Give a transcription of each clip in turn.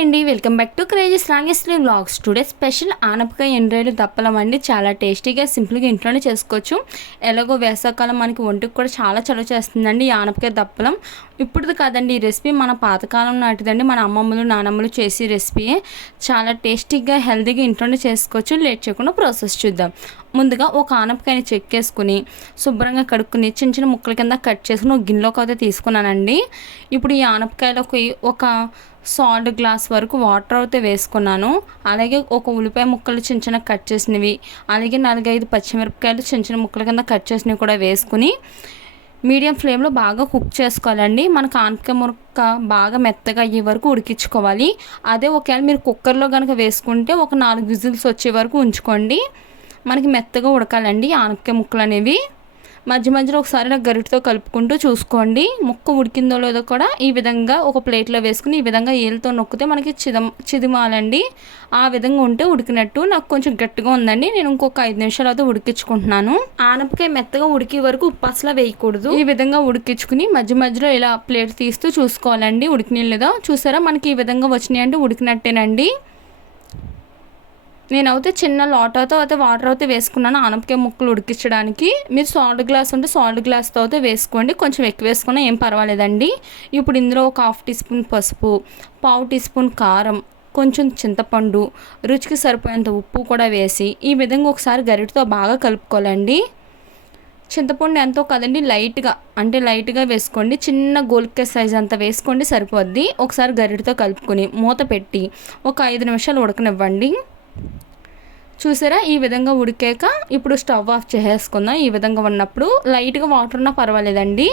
అండి. Welcome back to crazy strongestly blogs today special ఆనపకాయ ఎండ్రాయిలు దప్పలం అండి. చాలా టేస్టీగా సింపుల్గా ఇంట్లోనే చేసుకోవచ్చు. ఎలాగో వేసవకాలం మనకి ఒంటికి కూడా చాలా చలువ చేస్తుందండి ఈ ఆనపకాయ దప్పలం. ఇప్పుడుది కాదండి ఈ రెసిపీ మన పాతకాలం నాటిదండి. మన అమ్మమ్మలు నానమ్మలు చేసే రెసిపీయే చాలా టేస్టీగా హెల్తీగా ఇంట్లోనే చేసుకోవచ్చు. లేట్ చేయకుండా ప్రాసెస్ చూద్దాం. ముందుగా ఒక ఆనపకాయని చెక్కేసుకుని శుభ్రంగా కడుక్కుని చిన్న చిన్న ముక్కల కింద కట్ చేసుకుని ఒక గిన్నెలోకి అయితే తీసుకున్నానండి. ఇప్పుడు ఈ ఆనపకాయలోకి ఒక సాల్ట్ గ్లాస్ వరకు వాటర్ అయితే వేసుకున్నాను. అలాగే ఒక ఉల్లిపాయ ముక్కలు చిన్న చిన్న కట్ చేసినవి అలాగే నాలుగైదు పచ్చిమిరపకాయలు చిన్న చిన్న ముక్కల కింద కట్ చేసినవి కూడా వేసుకుని మీడియం ఫ్లేమ్లో బాగా కుక్ చేసుకోవాలండి. మనకు ఆనపకాయ మురక్క బాగా మెత్తగా అయ్యే వరకు ఉడికించుకోవాలి. అదే ఒకవేళ మీరు కుక్కర్లో కనుక వేసుకుంటే ఒక నాలుగు విజిల్స్ వచ్చే వరకు ఉంచుకోండి. మనకి మెత్తగా ఉడకాలండి ఆనపకాయ ముక్కలు అనేవి. మధ్య మధ్యలో ఒకసారి నాకు గరిటతో కలుపుకుంటూ చూసుకోండి. ముక్క ఉడికిందో లేదో కూడా ఈ విధంగా ఒక ప్లేట్లో వేసుకుని ఈ విధంగా ఏలుతో నొక్కితే మనకి చిదం చిదిమాలండి. ఆ విధంగా ఉంటే ఉడికినట్టు. నాకు కొంచెం గట్టిగా ఉందండి. నేను ఇంకొక ఐదు నిమిషాలు అయితే ఉడికించుకుంటున్నాను. ఆనపకాయ మెత్తగా ఉడికే వరకు ఉప్పు అసలు వేయకూడదు. ఈ విధంగా ఉడికించుకుని మధ్య మధ్యలో ఇలా ప్లేట్ తీస్తూ చూసుకోవాలండి ఉడికిన లేదో చూసారా? మనకి ఈ విధంగా వచ్చినాయి అంటే ఉడికినట్టేనండి. నేనైతే చిన్న లోటాతో అయితే వాటర్ అయితే వేసుకున్నాను. ఆనపకాయ ముక్కలు ఉడికించడానికి. మీరు సాల్ట్ గ్లాస్ ఉంటే సాల్ట్ గ్లాస్తో అయితే వేసుకోండి. కొంచెం ఎక్కువ వేసుకున్నా ఏం పర్వాలేదండి. ఇప్పుడు ఇందులో ఒక హాఫ్ టీ స్పూన్ పసుపు పావు టీ స్పూన్ కారం కొంచెం చింతపండు రుచికి సరిపోయేంత ఉప్పు కూడా వేసి ఈ విధంగా ఒకసారి గరిటతో బాగా కలుపుకోవాలండి. చింతపండు ఎంతో కదండి లైట్గా అంటే లైట్గా వేసుకోండి. చిన్న గోల్కే సైజ్ అంత వేసుకోండి సరిపోద్ది. ఒకసారి గరిటతో కలుపుకొని మూత పెట్టి ఒక ఐదు నిమిషాలు ఉడకనివ్వండి. చూసారా? ఈ విధంగా ఉడికాక ఇప్పుడు స్టవ్ ఆఫ్ చేసేసుకుందాం. ఈ విధంగా ఉన్నప్పుడు లైట్గా వాటర్ ఉన్నా పర్వాలేదండి.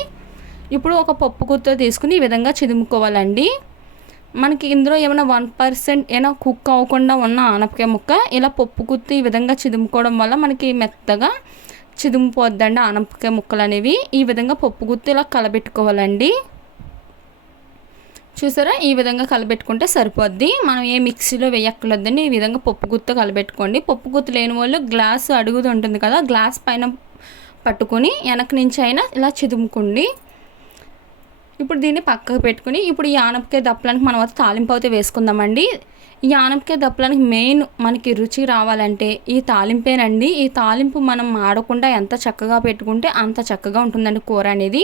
ఇప్పుడు ఒక పప్పు గుత్తో తీసుకుని ఈ విధంగా చిదుముకోవాలండి. మనకి ఇందులో ఏమైనా వన్ పర్సెంట్ ఏమైనా కుక్ అవ్వకుండా ఉన్న ఆనపకాయ ముక్క ఇలా పప్పు గుత్తి ఈ విధంగా చిదుముకోవడం వల్ల మనకి మెత్తగా చిదుముపోద్దండి ఆనపకాయ ముక్కలు అనేవి ఈ విధంగా పప్పు గుత్తి ఇలా కలబెట్టుకోవాలండి. చూసారా? ఈ విధంగా కలబెట్టుకుంటే సరిపోద్ది. మనం ఏ మిక్సీలో వేయక్కర్లేదండి. ఈ విధంగా పప్పు గుత్త కలబెట్టుకోండి. పప్పు గుత్త లేని వాళ్ళు గ్లాస్ అడుగుతుంటుంది కదా గ్లాస్ పైన పట్టుకొని వెనక నుంచి అయినా ఇలా చిదుముకోండి. ఇప్పుడు దీన్ని పక్కకు పెట్టుకుని ఇప్పుడు ఈ ఆనపకాయ దప్పలానికి మనం అయితే తాలింపు అయితే వేసుకుందామండి. ఈ ఆనపకాయ దప్పలానికి మెయిన్ మనకి రుచి రావాలంటే ఈ తాలింపేనండి. ఈ తాలింపు మనం ఆడకుండా ఎంత చక్కగా పెట్టుకుంటే అంత చక్కగా ఉంటుందండి కూర అనేది.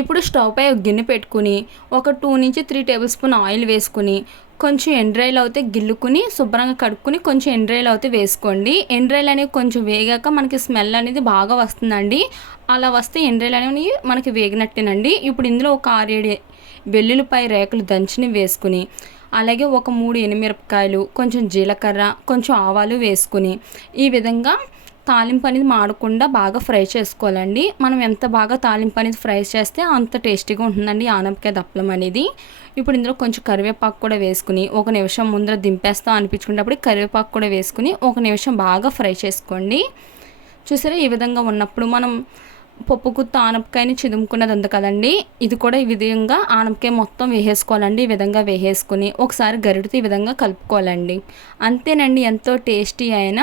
ఇప్పుడు స్టవ్ పై గిన్నె పెట్టుకుని ఒక టూ నుంచి త్రీ టేబుల్ స్పూన్ ఆయిల్ వేసుకుని కొంచెం ఎండ్రాయిల్ అయితే గిల్లుకుని శుభ్రంగా కడుక్కుని కొంచెం ఎండ్రాయిల్ అయితే వేసుకోండి. ఎండ్రాయిలు అనేవి కొంచెం వేగాక మనకి స్మెల్ అనేది బాగా వస్తుందండి. అలా వస్తే ఎండ్రాయిలు అనేవి మనకి వేగినట్టేనండి. ఇప్పుడు ఇందులో ఒక ఆరేడు వెల్లుల్లిపాయ రేకులు దంచిని వేసుకుని అలాగే ఒక మూడు ఎనిమిరపకాయలు కొంచెం జీలకర్ర కొంచెం ఆవాలు వేసుకుని ఈ విధంగా తాలింపు అనేది మాడకుండా బాగా ఫ్రై చేసుకోవాలండి. మనం ఎంత బాగా తాలింపు అనేది ఫ్రై చేస్తే అంత టేస్టీగా ఉంటుందండి ఆనపకాయ దప్పలం అనేది. ఇప్పుడు ఇందులో కొంచెం కరివేపాకు కూడా వేసుకుని ఒక నిమిషం ముందర దింపేస్తాం అనిపించుకున్నప్పుడు కరివేపాకు కూడా వేసుకుని ఒక నిమిషం బాగా ఫ్రై చేసుకోండి. చూసారా? ఈ విధంగా ఉన్నప్పుడు మనం పప్పు గుత్త ఆనపకాయని చిదుముకున్నది ఉంది కదండి. ఇది కూడా ఈ విధంగా ఆనపకాయ మొత్తం వేసేసుకోవాలండి. ఈ విధంగా వేసేసుకుని ఒకసారి గరిటితో ఈ విధంగా కలుపుకోవాలండి. అంతేనండి ఎంతో టేస్టీ అయిన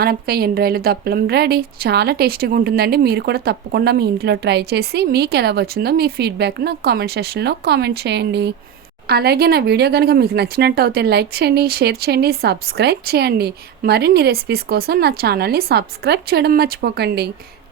ఆనపకాయ ఎండ్రాయిలు దప్పలం రెడీ. చాలా టేస్టీగా ఉంటుందండి. మీరు కూడా తప్పకుండా మీ ఇంట్లో ట్రై చేసి మీకు ఎలా వచ్చిందో మీ ఫీడ్బ్యాక్ నాకు కామెంట్ సెషన్లో కామెంట్ చేయండి. అలాగే నా వీడియో కనుక మీకు నచ్చినట్టు అయితే లైక్ చేయండి షేర్ చేయండి సబ్స్క్రైబ్ చేయండి. మరిన్ని రెసిపీస్ కోసం నా ఛానల్ని సబ్స్క్రైబ్ చేయడం మర్చిపోకండి.